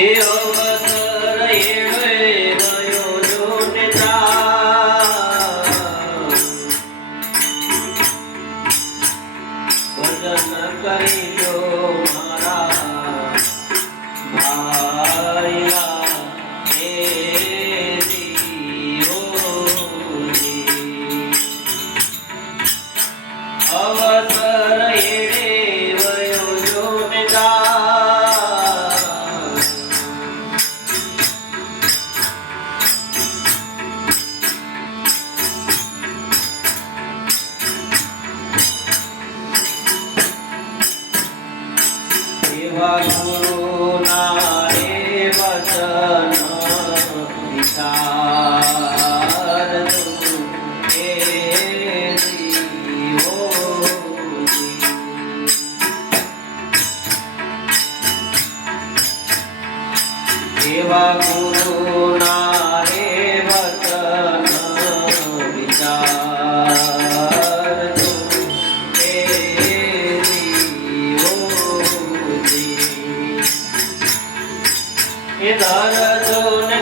એ અવસર એળે ગયો જોને ભજન કરીજો મારા ભાઈલા હે અવસર એળે વયો જોને એવા ગુરુના રે વચન વિચારજો હે એવા ગુરુના રે વચન વિચારજો હે એ ધરજો ને